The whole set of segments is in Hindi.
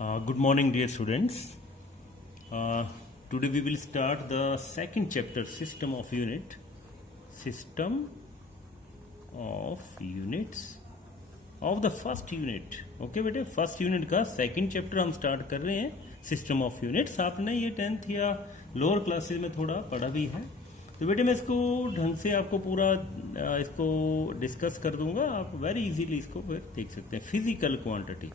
Good morning, dear students. Today we will start the second chapter, System of Units of the first unit. Okay बेटे, फर्स्ट यूनिट का सेकंड चैप्टर हम स्टार्ट कर रहे हैं, सिस्टम ऑफ यूनिट्स. आपने ये 10th या लोअर क्लासेस में थोड़ा पढ़ा भी है, तो बेटे मैं इसको ढंग से आपको पूरा इसको डिस्कस कर दूंगा. आप वेरी इजीली इसको फिर देख सकते हैं. फिजिकल क्वांटिटी,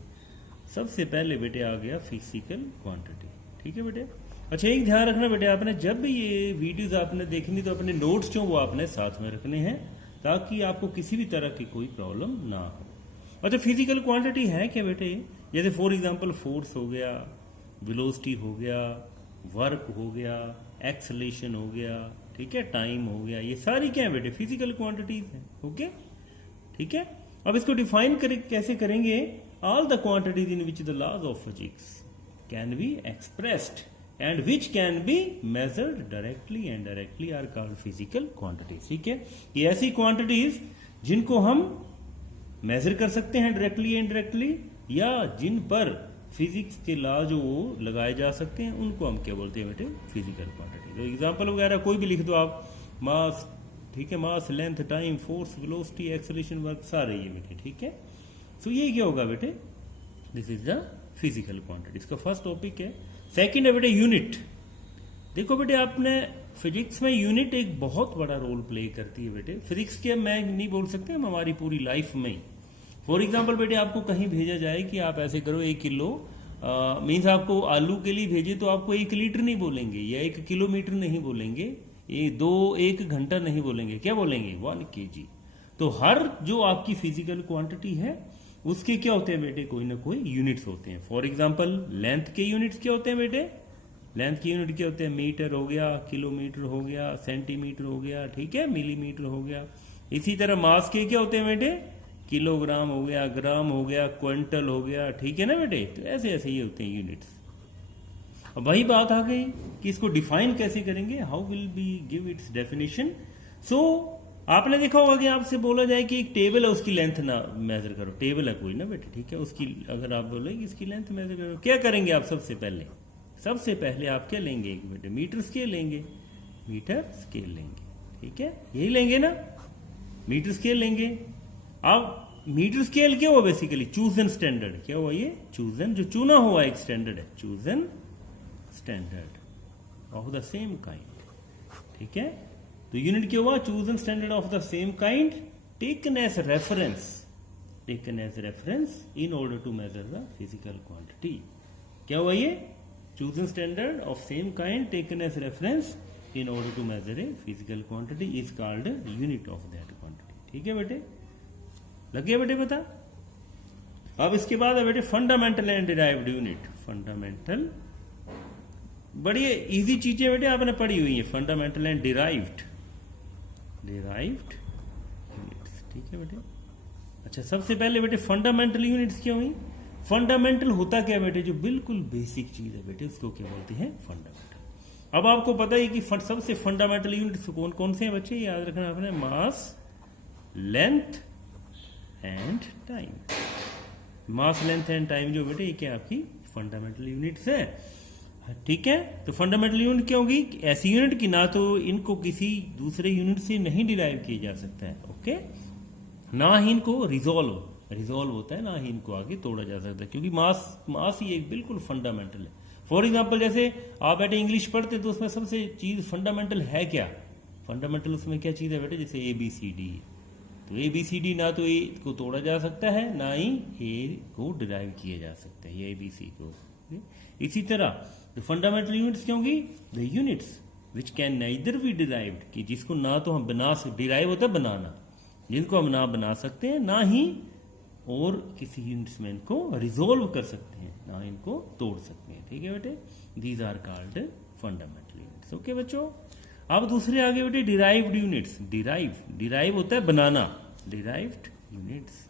सबसे पहले बेटे आ गया फिजिकल क्वांटिटी. ठीक है बेटे. अच्छा, एक ध्यान रखना बेटे, आपने जब भी ये वीडियोस आपने देखनी तो अपने नोट्स जो वो आपने साथ में रखने हैं, ताकि आपको किसी भी तरह की कोई प्रॉब्लम ना हो. अच्छा, फिजिकल क्वांटिटी है क्या बेटे? जैसे फॉर एग्जांपल फोर्स हो गया, वेलोसिटी हो गया, वर्क हो गया, एक्सेलेरेशन हो गया, ठीक है, टाइम हो गया, ये सारी क्या है बेटे? फिजिकल क्वांटिटीज हैं. ओके, ठीक है. अब इसको डिफाइन कैसे करेंगे? All the quantities in which the laws of physics can be expressed and which can be measured directly and directly are called physical quantities. ठीक है, ये ऐसी क्वांटिटीज जिनको हम मेजर कर सकते हैं डायरेक्टली एंड इनडायरेक्टली, या जिन पर फिजिक्स के लॉ जो लगाए जा सकते हैं, उनको हम क्या बोलते हैं बेटे? Physical quantity. तो एग्जांपल वगैरह कोई भी लिख दो आप, मास, ठीक है, mass, length, time, force, velocity, acceleration, work, सारे ये बेटे. ठीक है, तो ये क्या होगा बेटे? This is the physical quantity. इसका फर्स्ट टॉपिक है. सेकंड है बेटे यूनिट. देखो बेटे, आपने फिजिक्स में यूनिट एक बहुत बड़ा रोल प्ले करती है बेटे. फिजिक्स के मैं नहीं बोल सकते, हम हमारी पूरी लाइफ में. फॉर एग्जाम्पल बेटे, आपको कहीं भेजा जाए कि आप ऐसे करो 1 किलो, मीन्स आपको आलू के लिए भेजे तो आपको 1 लीटर नहीं बोलेंगे, या 1 किलोमीटर नहीं बोलेंगे, ये 1 घंटा नहीं बोलेंगे, क्या बोलेंगे? 1 kg. तो हर जो आपकी फिजिकल क्वांटिटी है उसके क्या होते हैं बेटे? कोई ना कोई यूनिट्स होते हैं. फॉर एग्जाम्पल लेंथ के यूनिट्स क्या होते हैं बेटे? लेंथ के यूनिट क्या होते हैं? मीटर हो गया, किलोमीटर हो गया, सेंटीमीटर हो गया, ठीक है, मिलीमीटर हो गया. इसी तरह मास के क्या होते हैं बेटे? किलोग्राम हो गया, ग्राम हो गया, क्विंटल हो गया, ठीक है ना बेटे. तो ऐसे ऐसे ये होते हैं यूनिट्स. अब वही बात आ गई कि इसको डिफाइन कैसे करेंगे, how will be give its definition. So आपने देखा होगा कि आपसे बोला जाए कि एक टेबल है, उसकी लेंथ ना मेजर करो. टेबल है कोई ना बेटे, ठीक है, उसकी अगर आप बोले कि इसकी लेंथ मेजर करो, क्या करेंगे आप? सबसे पहले आप क्या लेंगे? एक बेटे मीटर स्केल लेंगे. मीटर स्केल लेंगे, ठीक है, यही लेंगे ना, मीटर स्केल लेंगे. अब मीटर स्केल क्या हुआ? Basically chosen standard. क्या हुआ ये? चूजन, जो चुना हुआ एक स्टैंडर्ड है, chosen standard of the same kind. ठीक है, तो यूनिट क्या हुआ? Chosen standard of the same kind taken as reference in order to measure the physical quantity. क्या हुआ ये? Chosen standard of same kind taken as reference in order to measure a physical quantity is called unit of that quantity. ठीक है बेटे, लग गया बेटे पता? अब इसके बाद है बेटे fundamental and derived unit. Fundamental, बड़ी इजी चीजें बेटे आपने पढ़ी हुई है. Fundamental and derived units. ठीक है बेटे. अच्छा, सबसे पहले बेटे फंडामेंटल यूनिट्स क्या हुई? फंडामेंटल होता क्या बेटे? जो बिल्कुल बेसिक चीज है बेटे, उसको क्या बोलते हैं? फंडामेंटल. अब आपको पता है कि सबसे फंडामेंटल यूनिट्स कौन कौन से हैं बच्चे? याद रखना आपने, mass, length and time. Mass, length and time जो बेटे, ये क्या आपकी फंडामेंटल यूनिट्स है. ठीक है, तो फंडामेंटल यूनिट क्या होगी? ऐसी यूनिट की ना तो इनको किसी दूसरे यूनिट से नहीं डिराइव किया जा सकता है, ओके, ना ही इनको रिजॉल्व होता है, ना ही इनको आगे तोड़ा जा सकता है, क्योंकि मास ही एक बिल्कुल फंडामेंटल है. फॉर एग्जाम्पल जैसे आप बेटे इंग्लिश पढ़ते तो उसमें सबसे चीज फंडामेंटल है क्या? फंडामेंटल उसमें क्या चीज है बेटे? जैसे ABCD. तो ABCD ना तो ए को तोड़ा जा सकता है, ना ही ए को डिराइव किया जा सकता है, ये ABC को. इसी तरह द फंडामेंटल यूनिट्स क्या होंगी? The units which can neither be derived, कि जिसको ना तो हम बना सकते, डिराइव होता है बनाना, जिनको हम ना बना सकते हैं, ना ही और किसी यूनिट्स में इनको रिजोल्व कर सकते हैं, ना इनको तोड़ सकते हैं. ठीक है बेटे, these are called fundamental units. Okay बच्चों. अब दूसरे आगे बेटे डिराइव्ड यूनिट्स. डिराइव होता है बनाना, डिराइव्ड यूनिट्स.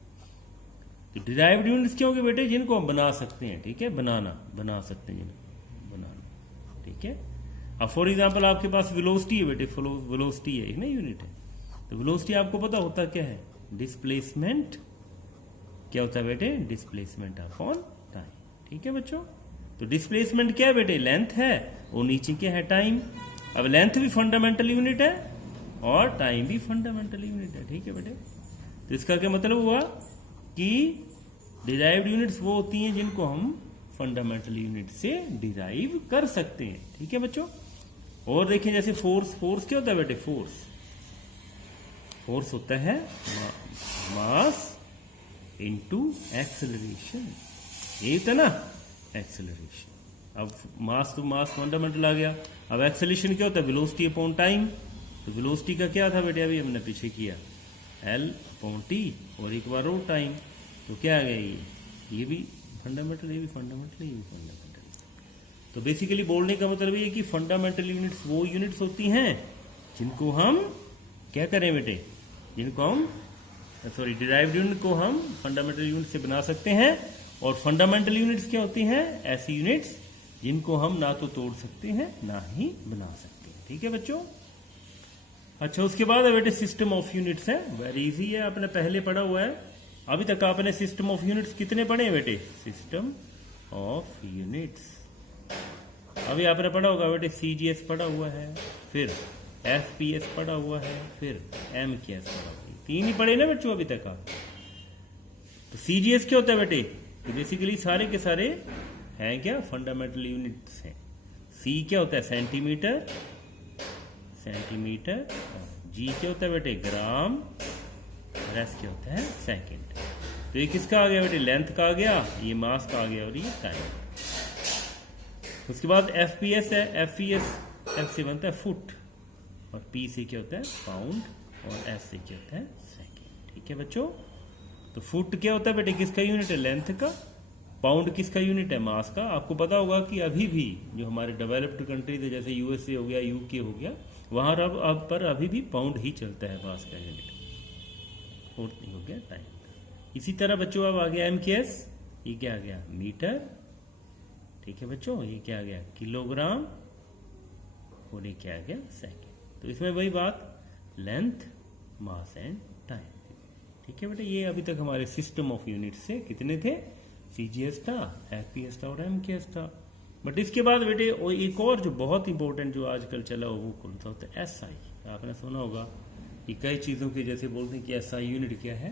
डिराइव्ड यूनिट्स क्या होंगे बेटे? जिनको हम बना सकते हैं, ठीक है, बना सकते हैं जिनको बनाना. ठीक है. अब फॉर एग्जांपल आपके पास वेलोसिटी है बेटे, वेलोसिटी है, एक ना यूनिट है. तो वेलोसिटी आपको पता होता क्या है? डिस्प्लेसमेंट. क्या होता है बेटे? Displacement upon time. ठीक है बच्चों। तो डिस्प्लेसमेंट क्या है बेटे, लेंथ है, और नीचे क्या है, टाइम। अब लेंथ भी फंडामेंटल यूनिट है और टाइम भी फंडामेंटल यूनिट है, ठीक है बेटे। तो इसका क्या मतलब हुआ कि डिराइव्ड यूनिट्स वो होती हैं जिनको हम फंडामेंटल यूनिट से डिराइव कर सकते हैं, ठीक है बच्चों। और देखें जैसे फोर्स, फोर्स क्या होता है बेटे, फोर्स होता है मास इनटू एक्सेलरेशन, ये होता है ना एक्सेलरेशन। अब मास तो मास फंडामेंटल आ गया। अब एक्सेलरेशन क्या होता है, वेलोसिटी अपॉन टाइम। तो वेलोसिटी का क्या था बेटे, अभी हमने पीछे किया L अपॉन टी और एक बार रो टाइम। तो क्या आ गया, ये भी फंडामेंटल, ये भी फंडामेंटल, ये भी फंडामेंटल। तो बेसिकली बोलने का मतलब ये है कि फंडामेंटल यूनिट्स वो यूनिट्स होती हैं जिनको हम क्या करें बेटे, जिनको हम डिराइव्ड यूनिट को हम फंडामेंटल यूनिट से बना सकते हैं। और फंडामेंटल यूनिट्स क्या होती हैं, ऐसी यूनिट्स जिनको हम ना तो तोड़ सकते हैं ना ही बना सकते हैं, ठीक है बच्चों। अच्छा, उसके बाद है बेटे सिस्टम ऑफ यूनिट्स है, वेरी इजी है, आपने पहले पढ़ा हुआ है। अभी तक आपने सिस्टम ऑफ यूनिट्स कितने पढ़े हैं बेटे, सिस्टम ऑफ यूनिट्स अभी आपने पढ़ा होगा बेटे, CGS पढ़ा हुआ है, फिर FPS पढ़ा हुआ है, फिर MKS पढ़ा हुआ है, 3 ही पढ़े ना बच्चों अभी तक आप। तो CGS क्या होता है बेटे, तो बेसिकली सारे के सारे हैं क्या, फंडामेंटल यूनिट्स हैं। C क्या होता है, सेंटीमीटर, सेंटीमीटर। G क्या होता है बेटे, ग्राम, और S क्या होता है, सेकंड। तो ये किसका आ गया बेटे, लेंथ का आ गया, ये मास का आ गया, और ये टाइम। उसके बाद FPS है, F से बनता है फुट, और P से क्या होता है, पाउंड, और S से क्या होता है, सेकंड, ठीक है बच्चों। तो फुट क्या होता है बेटे, किसका यूनिट है, लेंथ का। पाउंड किसका यूनिट है, मास का। आपको पता होगा कि अभी भी जो हमारे डेवलप्ड कंट्रीज है, जैसे USA हो गया, UK हो गया, वहां अब पर अभी भी पाउंड ही चलता है मास का यूनिट, और नहीं हो गया टाइम का। इसी तरह बच्चों अब आ गया MKS, ये क्या आ गया, मीटर, ठीक है बच्चों। ये क्या आ गया, किलोग्राम, और ये क्या आ गया, सेकंड। तो इसमें वही बात, लेंथ, मास एंड टाइम, ठीक है बेटे। ये अभी तक हमारे सिस्टम ऑफ यूनिट्स से कितने थे, CGS था, FPS था, और MKS था। बट इसके बाद बेटे एक और जो बहुत इंपॉर्टेंट जो आजकल चला वो कौन सा होता है, SI। आपने सुना होगा कि कई चीज़ों के जैसे बोलते हैं कि SI यूनिट क्या है,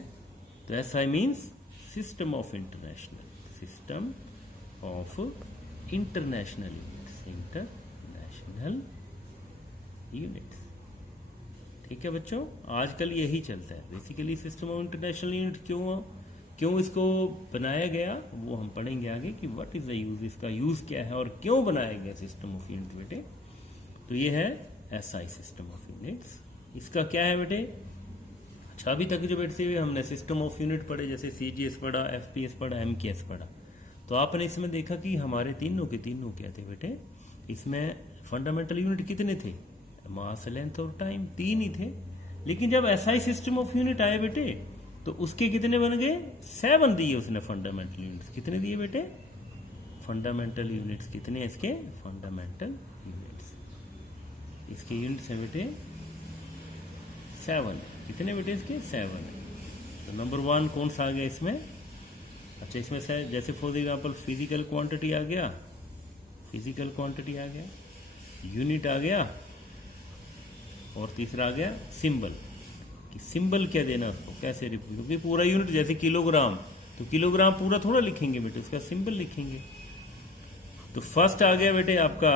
तो SI means system of international, system of international units, international units, ठीक है बच्चों। आजकल यही चलता है basically, system of international unit. क्यों इसको बनाया गया वो हम पढ़ेंगे आगे कि व्हाट इज द यूज, इसका यूज क्या है और क्यों बनाया गया सिस्टम ऑफ यूनिट बेटे। तो ये है SI, सिस्टम ऑफ यूनिट्स। इसका क्या है बेटे, अच्छा अभी तक जो बेटे हुए हमने सिस्टम ऑफ यूनिट पढ़े, जैसे CGS पढ़ा, FPS पढ़ा, MKS पढ़ा। तो आपने इसमें देखा कि हमारे तीनों के तीनों क्या थे बेटे, इसमें फंडामेंटल यूनिट कितने थे, मास, लेंथ और टाइम, 3 ही थे। लेकिन जब SI सिस्टम ऑफ यूनिट आए बेटे, तो उसके कितने बन गए, 7 दिए उसने फंडामेंटल यूनिट्स। कितने दिए बेटे, फंडामेंटल यूनिट्स कितने हैं इसके, फंडामेंटल यूनिट्स, इसके यूनिट्स हैं बेटे 7। कितने बेटे इसके, 7। तो नंबर 1 कौन सा आ गया इसमें, अच्छा इसमें से जैसे फॉर एग्जाम्पल फिजिकल क्वांटिटी आ गया, फिजिकल क्वांटिटी आ गया, यूनिट आ गया, और तीसरा आ गया सिंबल, कि सिंबल क्या देना उसको, कैसे रिप्रेजेंट, क्योंकि पूरा यूनिट जैसे किलोग्राम, तो किलोग्राम पूरा थोड़ा लिखेंगे बेटे, उसका सिंबल लिखेंगे। तो फर्स्ट आ गया बेटे आपका,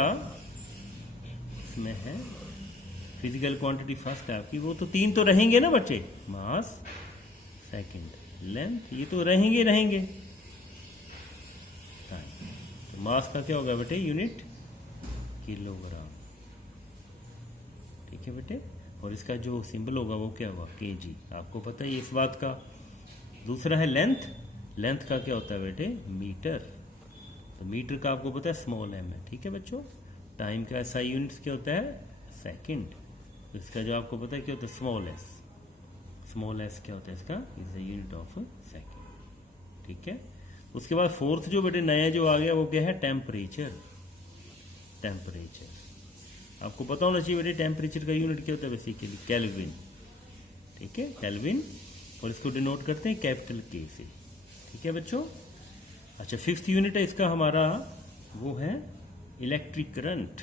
इसमें है फिजिकल क्वांटिटी फर्स्ट है आपकी, वो तो 3 तो रहेंगे ना बच्चे, मास, सेकंड लेंथ, ये तो रहेंगे। तो मास का क्या होगा बेटे, यूनिट किलोग्राम, ठीक है बेटे। और इसका जो सिंबल होगा वो क्या होगा, kg, आपको पता है इस बात का। दूसरा है लेंथ, लेंथ का क्या होता है बेटे, मीटर। तो मीटर का आपको पता है स्मॉल m है, ठीक है बच्चों। टाइम का SI यूनिट्स क्या होता है, सेकंड। तो इसका जो आपको पता है क्या होता है, स्मॉल s, स्मॉल s क्या होता है इसका, is the unit of second, ठीक है। उसके बाद फोर्थ जो बेटे नया जो आ गया वो क्या है, टेम्परेचर। टेम्परेचर आपको पता होना चाहिए बेटे, टेम्परेचर का यूनिट क्या होता है बेसिकली, केल्विन, ठीक है, केल्विन। और इसको डिनोट करते हैं कैपिटल K से, ठीक है बच्चों। अच्छा, 5th यूनिट है इसका हमारा, वो है इलेक्ट्रिक करंट।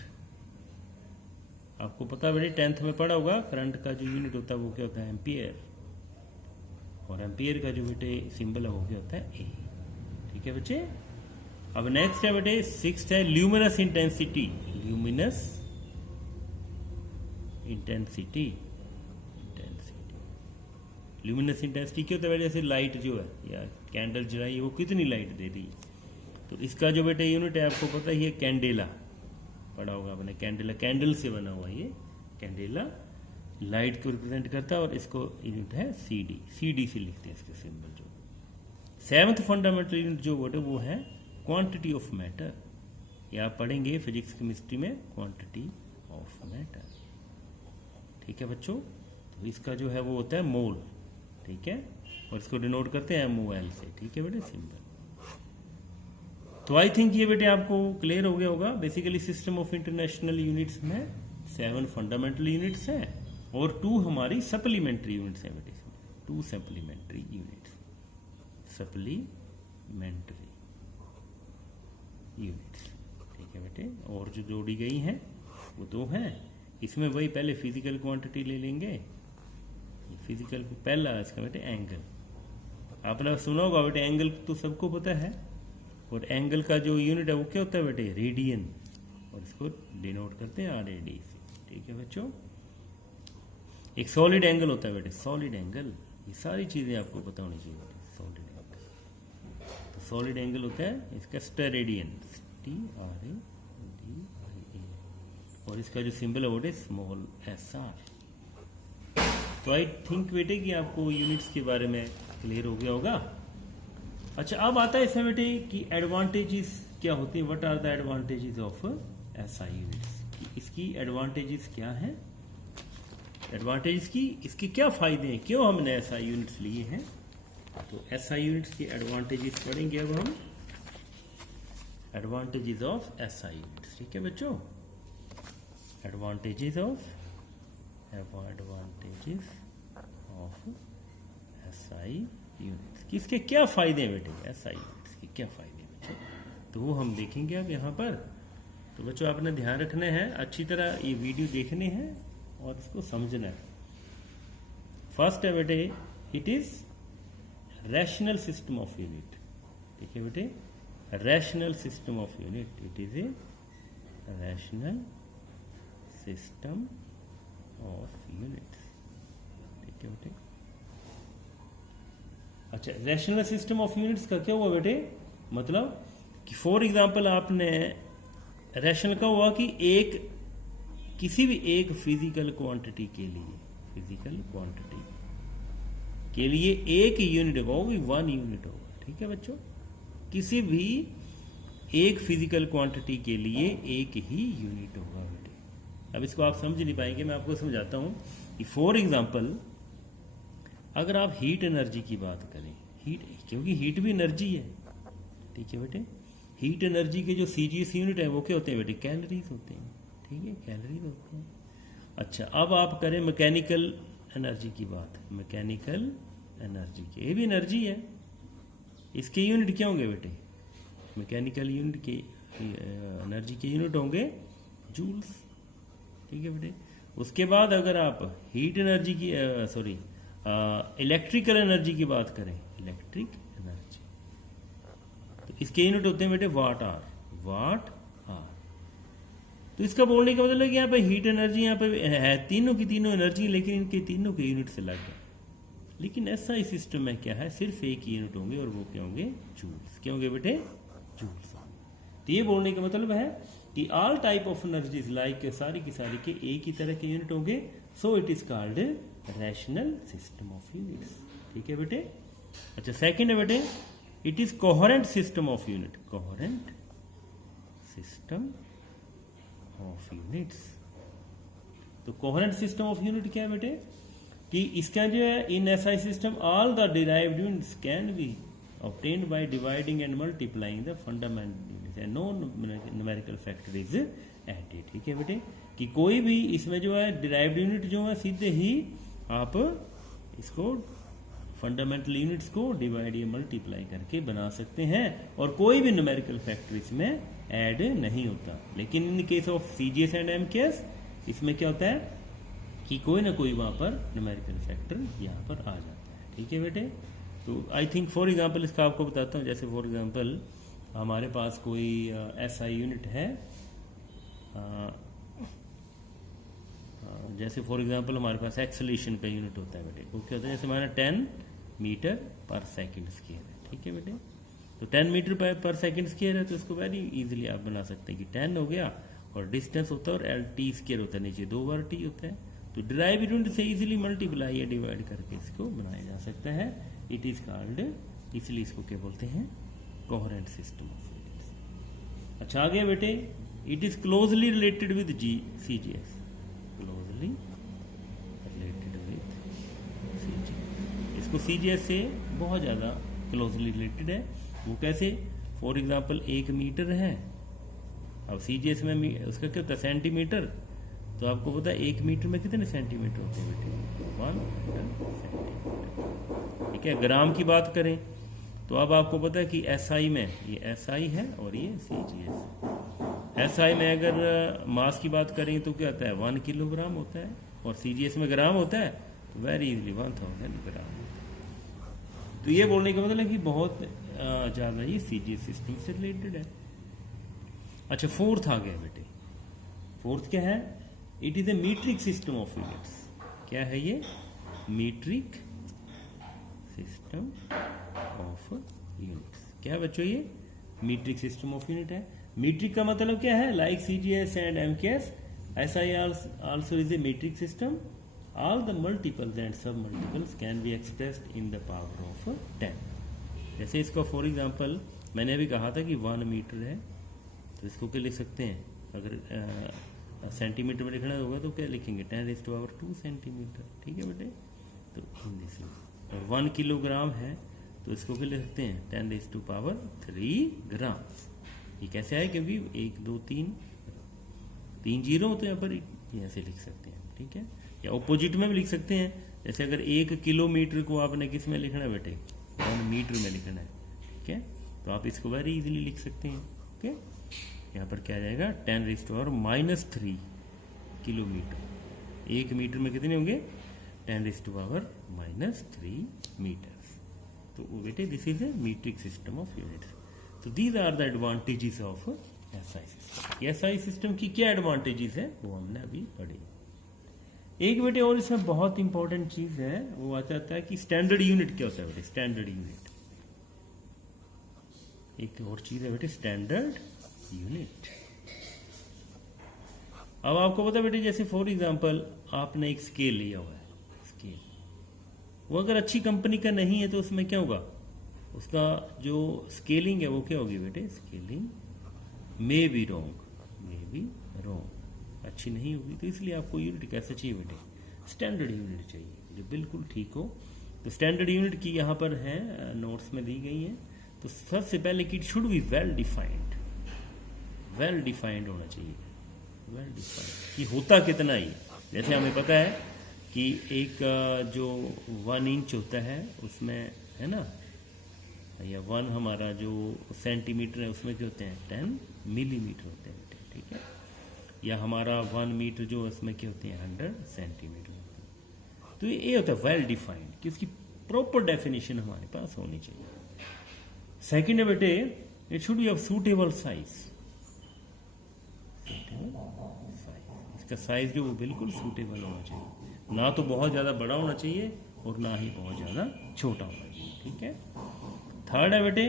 आपको पता है बेटे 10th में पढ़ा होगा, करंट का जो यूनिट होता है वो क्या होता है, एम्पियर, और एम्पियर का जो बेटे सिंबल है वो क्या होता है, ए। ठीक है बच्चे। अब नेक्स्ट है बेटे 6th है luminous intensity. Luminous intensity, luminous intensity क्या होता है बेटे, जैसे लाइट जो है या कैंडल जलाई वो कितनी लाइट दे रही है। तो इसका जो बेटे यूनिट है आपको पता ही है, कैंडेला, पढ़ा होगा आपने, कैंडेला, कैंडल से बना हुआ ये कैंडेला लाइट को रिप्रेजेंट करता है, और इसको यूनिट है CD, CD से लिखते हैं इसके सिंबल। जो 7th फंडामेंटल यूनिट जो बेटे वो है क्वांटिटी ऑफ मैटर। ये आप पढ़ेंगे फिजिक्स केमिस्ट्री में, क्वांटिटी ऑफ मैटर। ठीक है बच्चों। तो इसका जो है वो होता है मोल। ठीक है, और इसको डिनोट करते हैं MOL से। ठीक है बेटे, सिंबल। तो आई थिंक ये बेटे आपको क्लियर हो गया होगा। Basically system of international units में 7 फंडामेंटल यूनिट्स हैं और 2 हमारी सप्लीमेंट्री यूनिट्स हैं बेटे, 2 सप्लीमेंट्री यूनिट्स, सप्लीमेंट्री यूनिट्स। ठीक है बेटे, और जो जोड़ी गई हैं वो 2 हैं। इसमें वही पहले फिजिकल क्वांटिटी ले लेंगे। फिजिकल को पहला इसका बेटे एंगल, आपने सुना होगा बेटे, एंगल तो सबको पता है, और एंगल का जो यूनिट है वो क्या होता है बेटे, रेडियन, और इसको डिनोट करते हैं RAD से। ठीक है बच्चों। एक सॉलिड एंगल होता है बेटे, सॉलिड एंगल, ये सारी चीजें आपको पता होनी चाहिए बेटे। सॉलिड एंगल, तो सॉलिड एंगल होता है इसका स्टेरेडियन, TRADIAN, और इसका जो सिंबल है वो स्मॉल SR। तो आई थिंक बेटे कि आपको यूनिट्स के बारे में क्लियर हो गया होगा। अच्छा, अब आता है इसमें बेटे कि एडवांटेजेस क्या होती है, what are the advantages of SI units. इसकी एडवांटेजेस क्या हैं, एडवांटेजेस की, इसके क्या फायदे हैं, क्यों हमने SI यूनिट्स लिए हैं। तो SI यूनिट्स की एडवांटेजेस पढ़ेंगे अब हम, एडवांटेजेस ऑफ SI यूनिट्स। ठीक है बच्चों, एडवांटेजेस ऑफ SI यूनिट्स, किसके क्या फायदे हैं बेटे, SI यूनिट्स के क्या फायदे हैं बच्चों, तो वो हम देखेंगे अब यहाँ पर। तो बच्चों आपने ध्यान रखना है, अच्छी तरह ये वीडियो देखने हैं और इसको समझना है। फर्स्ट है बेटे, it is rational system of unit. ठीक है बेटे, rational system of unit, it is a rational system of units. ठीक है बेटे। अच्छा, रैशनल सिस्टम ऑफ यूनिट्स का क्या हुआ बेटे, मतलब कि फॉर एग्जांपल आपने रैशनल का हुआ कि एक किसी भी एक फिजिकल क्वांटिटी के लिए, फिजिकल क्वांटिटी के लिए एक यूनिट होगा, वो भी 1 यूनिट होगा। ठीक है बच्चों, किसी भी एक फिजिकल क्वांटिटी के लिए एक ही यूनिट होगा बेटे। अब इसको आप समझ नहीं पाएंगे, मैं आपको समझाता हूं कि फॉर एग्जांपल अगर आप हीट एनर्जी की बात करें, हीट, क्योंकि हीट भी एनर्जी है। ठीक है बेटे, हीट एनर्जी के जो CGS यूनिट है वो क्या होते हैं बेटे, कैलोरीज होते हैं। ठीक है, कैलोरीज होते हैं। अच्छा, अब आप करें मैकेनिकल एनर्जी की बात, मैकेनिकल एनर्जी की, ये भी एनर्जी है, इसके यूनिट क्या होंगे बेटे, मैकेनिकल यूनिट के एनर्जी के यूनिट होंगे जूल्स। ठीक है बेटे, उसके बाद अगर आप हीट एनर्जी की इलेक्ट्रिकल एनर्जी की बात करें, इलेक्ट्रिक एनर्जी, तो इसके यूनिट होते हैं बेटे वाट आर, वाट आर। तो इसका बोलने का मतलब है कि यहाँ पे हीट एनर्जी यहाँ पे है, तीनों की तीनों एनर्जी, लेकिन इनके तीनों के यूनिट से अलग है। लेकिन ऐसा ही सिस्टम में क्या है, सिर्फ एक यूनिट होंगे और वो क्या होंगे, जूल्स। क्या होंगे बेटे, जूल्स। तो ये बोलने का मतलब है कि all type of energies like सारी की सारी के एक ही तरह के यूनिट होंगे, so it is called rational system of units. ठीक है बेटे। अच्छा, सेकंड है बेटे, it is coherent system of unit, coherent system of units. तो कोहेरेंट सिस्टम ऑफ यूनिट क्या है बेटे, कि इसका जो है इन SI system all the derived units can be obtained by dividing and multiplying the fundamental units and no numerical factor is added। ठीक है बेटे, कि कोई भी इसमें जो है डिराइव्ड यूनिट जो है सीधे ही आप इसको फंडामेंटल यूनिट्स को डिवाइड या मल्टीप्लाई करके बना सकते हैं और कोई भी न्यूमेरिकल फैक्टर इसमें ऐड नहीं होता। लेकिन in case of CGS and MKS इसमें क्या होता है कि कोई ना कोई वहां पर न्यूमेरिकल फैक्टर यहाँ पर आ जाता है। ठीक है बेटे, तो आई थिंक फॉर एग्जांपल इसका आपको बताता हूँ। जैसे फॉर एग्जांपल हमारे पास कोई एसआई यूनिट है, जैसे फॉर एग्जांपल हमारे पास एक्सेलरेशन का यूनिट होता है बेटे, वो क्या होता है, जैसे हमारा 10 मीटर पर सेकंड स्क्वायर है। ठीक है बेटे, तो 10 मीटर पर सेकंड स्क्वायर है तो इसको वेरी इजीली आप बना सकते हैं कि 10 हो गया और डिस्टेंस होता है और एल टी स्क्वायर होता है, नीचे 2 बार टी होता है, तो डिराइव यूनिट से इजीली मल्टीप्लाई या डिवाइड करके इसको बनाया जा सकता है। इट इज कॉल्ड, इसलिए इसको क्या बोलते हैं, कोहेरेंट सिस्टम ऑफ यूनिट्स। अच्छा आ गया बेटे, it is closely related with CGS, closely related with CGS. इसको सीजीएस से बहुत ज़्यादा क्लोजली रिलेटेड है। वो कैसे, फॉर एग्जांपल 1 मीटर है, अब सीजीएस में उसका क्या होता है सेंटीमीटर, तो आपको पता है 1 मीटर में कितने सेंटीमीटर होते हैं बेटे, 1 सेंटीमीटर। ठीक है, ग्राम की बात करें तो अब आपको पता है कि एसआई में ये एसआई है और ये सीजीएस। एसआई में अगर मास की बात करें तो क्या होता है 1 किलोग्राम होता है और सीजीएस में ग्राम होता है, तो वेरी इजीली 1000 ग्राम। तो ये बोलने का मतलब है कि बहुत ज़्यादा ये सीजीएस सिस्टम से रिलेटेड है। अच्छा, फोर्थ आ गया बेटे, फोर्थ क्या है, it is a metric system of units. क्या है ये, मीट्रिक सिस्टम ऑफ यूनिट्स। क्या है बच्चों, ये मीट्रिक सिस्टम ऑफ यूनिट है। मीट्रिक का मतलब क्या है, like CGS and MKS, SI also is a metric system. All the multiples and sub multiples can be expressed in the power of 10। जैसे इसको फॉर एग्जांपल मैंने अभी कहा था कि 1 मीटर है, तो इसको क्या लिख सकते हैं, अगर सेंटीमीटर में लिखना होगा तो क्या लिखेंगे 10⁻²⁴ सेंटीमीटर। ठीक है बेटे, तो इन दिस, और 1 किलोग्राम है तो इसको क्या लिख सकते हैं 10⁻³ ग्राम। ये कैसे आए, क्योंकि 1 2 3 जीरो तो यहाँ पर यहाँ से लिख सकते हैं। ठीक है, या ऑपोजिट में भी लिख सकते हैं, जैसे अगर 1 किलोमीटर को आपने किस में लिखना है बेटे, 1 मीटर में लिखना है। ठीक है, तो आप इसको वेरी इजीली लिख सकते हैं। ओके, यहाँ पर क्या आ जाएगा 10⁻³ किलोमीटर। 1 मीटर में कितने होंगे 10⁻³ मीटर्स। तो बेटे this is a metric system of units. तो these are the advantages of SI system. SI system की क्या एडवांटेजेस है वो हमने अभी पढ़ी। एक बेटे और इसमें बहुत इंपॉर्टेंट चीज है, वो आ जाता है कि स्टैंडर्ड यूनिट क्या होता है बेटे, स्टैंडर्ड यूनिट। एक और चीज है बेटे स्टैंडर्ड यूनिट। अब आपको पता है बेटे, जैसे फॉर एग्जांपल आपने एक स्केल लिया हुआ है, स्केल वो अगर अच्छी कंपनी का नहीं है तो उसमें क्या होगा, उसका जो स्केलिंग है वो क्या होगी बेटे, स्केलिंग मे बी रॉन्ग, अच्छी नहीं होगी। तो इसलिए आपको यूनिट कैसे चाहिए बेटे, स्टैंडर्ड यूनिट चाहिए जो बिल्कुल ठीक हो। तो स्टैंडर्ड यूनिट की यहाँ पर है नोट्स में दी गई है। तो सबसे पहले कि it should be well defined होना चाहिए, वेल डिफाइंड कि होता कितना ही। जैसे हमें पता है कि एक जो 1 इंच होता है उसमें है ना, या 1 हमारा जो सेंटीमीटर है उसमें क्या होते हैं 10 मिलीमीटर होते हैं। ठीक है, या हमारा 1 मीटर जो उसमें क्या होते हैं 100 सेंटीमीटर होते हैं। तो ये होता है वेल डिफाइंड कि उसकी प्रॉपर डेफिनेशन हमारे पास होनी चाहिए। सेकेंड है बेटे, it should be of suitable size. इसका साइज जो वो बिल्कुल सूटेबल होना चाहिए, ना तो बहुत ज़्यादा बड़ा होना चाहिए और ना ही बहुत ज़्यादा छोटा होना चाहिए। ठीक है, थर्ड है बेटे,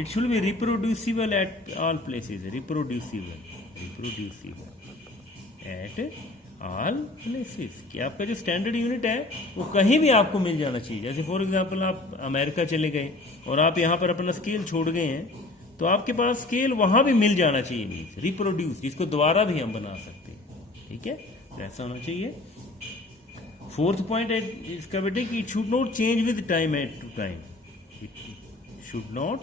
it should be reproducible at all places. Reproducible at all places, कि आपका जो स्टैंडर्ड यूनिट है वो कहीं भी आपको मिल जाना चाहिए। जैसे फॉर एग्जांपल आप अमेरिका चले गए और आप यहाँ पर अपना स्केल छोड़ गए हैं, तो आपके पास स्केल वहां भी मिल जाना चाहिए, रिप्रोड्यूस, जिसको दोबारा भी हम बना सकते हैं। ठीक है, तो ऐसा होना चाहिए। फोर्थ पॉइंट है इसका बेटे कि it should not change with time at to time. It should not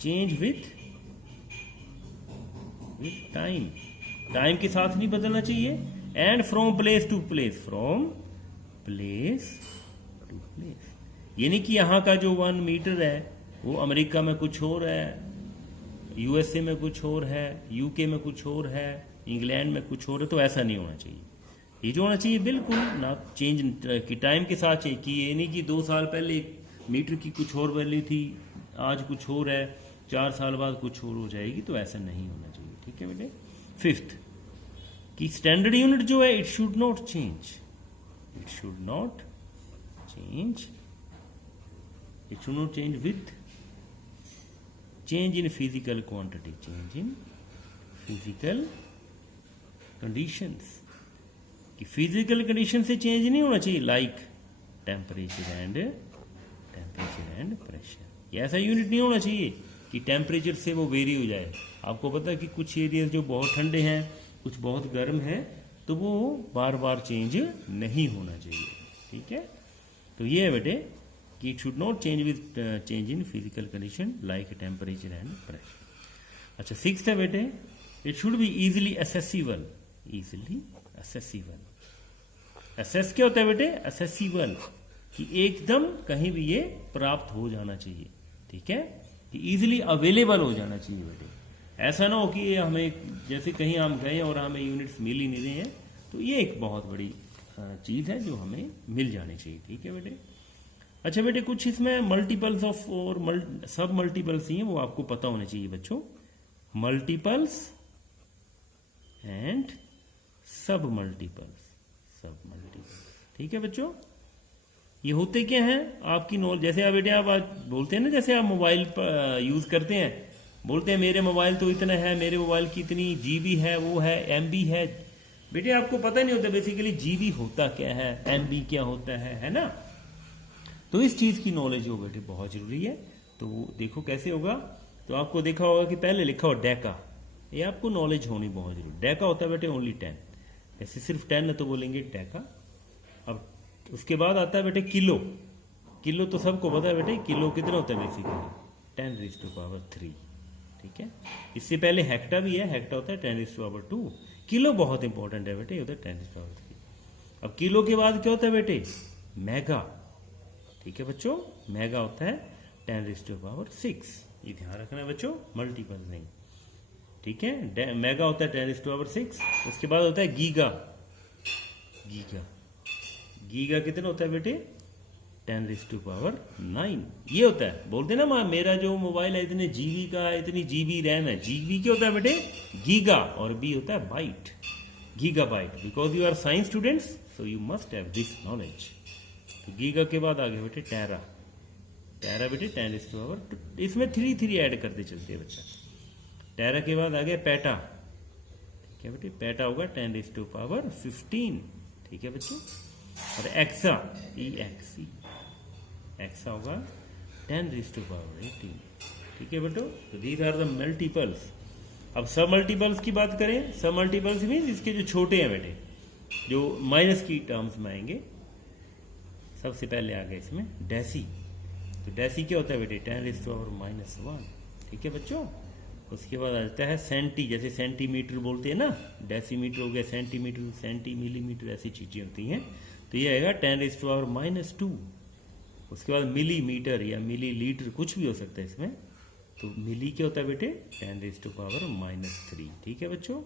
change with time के साथ नहीं बदलना चाहिए। And from place to place, from place यानी कि यहाँ का जो 1 मीटर है वो अमेरिका में कुछ और है, यूएसए में कुछ और है, यूके में कुछ और है, इंग्लैंड में कुछ और है। तो ऐसा नहीं होना चाहिए। ये जो होना चाहिए बिल्कुल ना चेंज कि टाइम के साथ चाहिए, कि ये नहीं कि 2 साल पहले मीटर की कुछ और वैल्यू थी, आज कुछ और है, 4 साल बाद कुछ और हो जाएगी। तो ऐसा नहीं होना चाहिए। ठीक है बेटे। 5th कि स्टैंडर्ड यूनिट जो है it should not change, it should not change, it should not change with change in physical quantity, change in physical conditions, कि फिजिकल कंडीशन से चेंज नहीं होना चाहिए, लाइक टेम्परेचर एंड प्रेशर। ये ऐसा यूनिट नहीं होना चाहिए कि टेम्परेचर से वो वेरी हो जाए। आपको पता है कि कुछ एरियाज जो बहुत ठंडे हैं, कुछ बहुत गर्म हैं, तो वो बार बार चेंज नहीं होना चाहिए। ठीक है। तो ये है बेटे कि it should not change with change in physical condition like temperature and pressure. अच्छा 6th है बेटे, it should be easily accessible, easily accessible. Assess क्या होता है बेटे? असेसिबल, कि एकदम कहीं भी ये प्राप्त हो जाना चाहिए। ठीक है, कि इजीली अवेलेबल हो जाना चाहिए बेटे। ऐसा ना हो कि ये हमें जैसे कहीं हम गए और हमें यूनिट्स मिल ही नहीं रहे हैं, तो ये एक बहुत बड़ी चीज़ है जो हमें मिल जानी चाहिए। ठीक है बेटे। अच्छा बेटे, कुछ इसमें मल्टीपल्स ऑफ और सब मल्टीपल्स ही हैं, वो आपको पता होने चाहिए बच्चों। मल्टीपल्स एंड सब मल्टीपल्स, सब मल्टीपल्स। ठीक है बच्चों, ये होते क्या हैं आपकी नॉलेज। जैसे आप बेटे आप आज बोलते हैं ना, जैसे आप मोबाइल यूज करते हैं, बोलते हैं मेरे मोबाइल तो इतना है, मेरे मोबाइल की इतनी जीबी है, वो है, एमबी है। बेटे आपको पता नहीं होता बेसिकली जीबी होता क्या है, एमबी क्या होता है ना। तो इस चीज की नॉलेज हो बेटे बहुत जरूरी है। तो वो देखो कैसे होगा। तो आपको देखा होगा कि पहले लिखा हो डेका, ये आपको नॉलेज होनी बहुत जरूरी। डेका होता है बेटे ओनली 10, जैसे सिर्फ 10 है तो बोलेंगे डेका। अब उसके बाद आता है बेटे किलो। किलो तो सबको पता है बेटे, किलो कितना होता है बेसिकली 10⁻3। ठीक है, इससे पहले हेक्टा भी है, हेक्टा होता है 10⁻2। किलो बहुत इंपॉर्टेंट है बेटे, उधर 10⁻3। अब किलो के बाद क्या होता है बेटे? मेगा। ठीक है बच्चों, मेगा होता है 10⁻6। ये ध्यान रखना है बच्चों, मल्टीपल नहीं। ठीक है, मेगा होता है 10⁻6। उसके बाद होता है गीगा। गीगा, गीगा कितना होता है बेटे? 10⁻9। ये होता है, बोलते ना माँ मेरा जो मोबाइल है इतने जीबी का है, इतनी जीबी रैम है। जीबी क्या होता है बेटे? गीगा। और बी होता है byte, gigabyte. Because you are science students, so you must have this knowledge. तो गीगा के बाद आ गया बेटे टेरा। टेरा बेटे 10⁻2, इसमें 3 ऐड करते चलते हैं बच्चा। टेरा के बाद आ गया पेटा। ठीक है बेटे, पेटा होगा 10⁻15। ठीक है बच्चों। और एक्सा, EXE, एक्सा होगा 10⁻18। ठीक है बेटो। तो दीज आर द मल्टीपल्स। अब सब मल्टीपल्स की बात करें, सब मल्टीपल्स मीन्स इसके जो छोटे हैं बेटे, जो माइनस की टर्म्स में आएंगे। सबसे पहले आ गया इसमें डेसी। तो डेसी क्या होता है बेटे? 10⁻1। ठीक है बच्चों। उसके बाद आता है सेंटी, जैसे सेंटीमीटर बोलते हैं ना, डेसीमीटर हो गया, सेंटीमीटर, सेंटी, मिलीमीटर, ऐसी चीजें होती हैं। तो ये आएगा 10⁻²। उसके बाद मिलीमीटर या मिलीलीटर कुछ भी हो सकता है इसमें। तो मिली क्या होता है बेटे? 10⁻3। ठीक है बच्चों।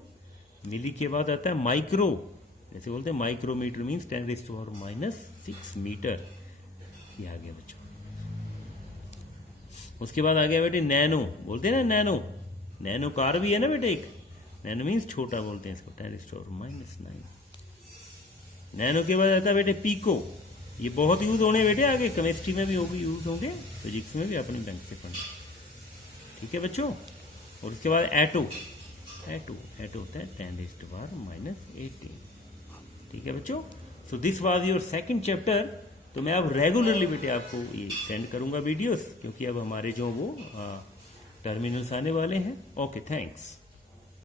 मिली के बाद आता है माइक्रो, जैसे बोलते हैं माइक्रोमीटर मीन्स 10⁻6 मीटर। ये आ गया बच्चों। उसके बाद आ गया बेटे नैनो, बोलते हैं ना नैनो, नैनो कार भी है ना बेटे एक। नैनो मीन्स छोटा बोलते हैं इसको, 10⁻9। नैनो के बाद आता है बेटे पीको। ये बहुत यूज होने बेटे आगे, केमिस्ट्री में भी होगी, यूज होंगे, फिजिक्स में भी अपनी बैंक से पढ़ना। ठीक है बच्चों। और उसके बाद एटो। एटो होता है 10⁻18। ठीक है बच्चों। So this was your second chapter. तो मैं अब रेगुलरली बेटे आपको ये सेंड करूंगा वीडियोस, क्योंकि अब हमारे जो वो टर्मिनल्स आने वाले हैं। Okay, thanks.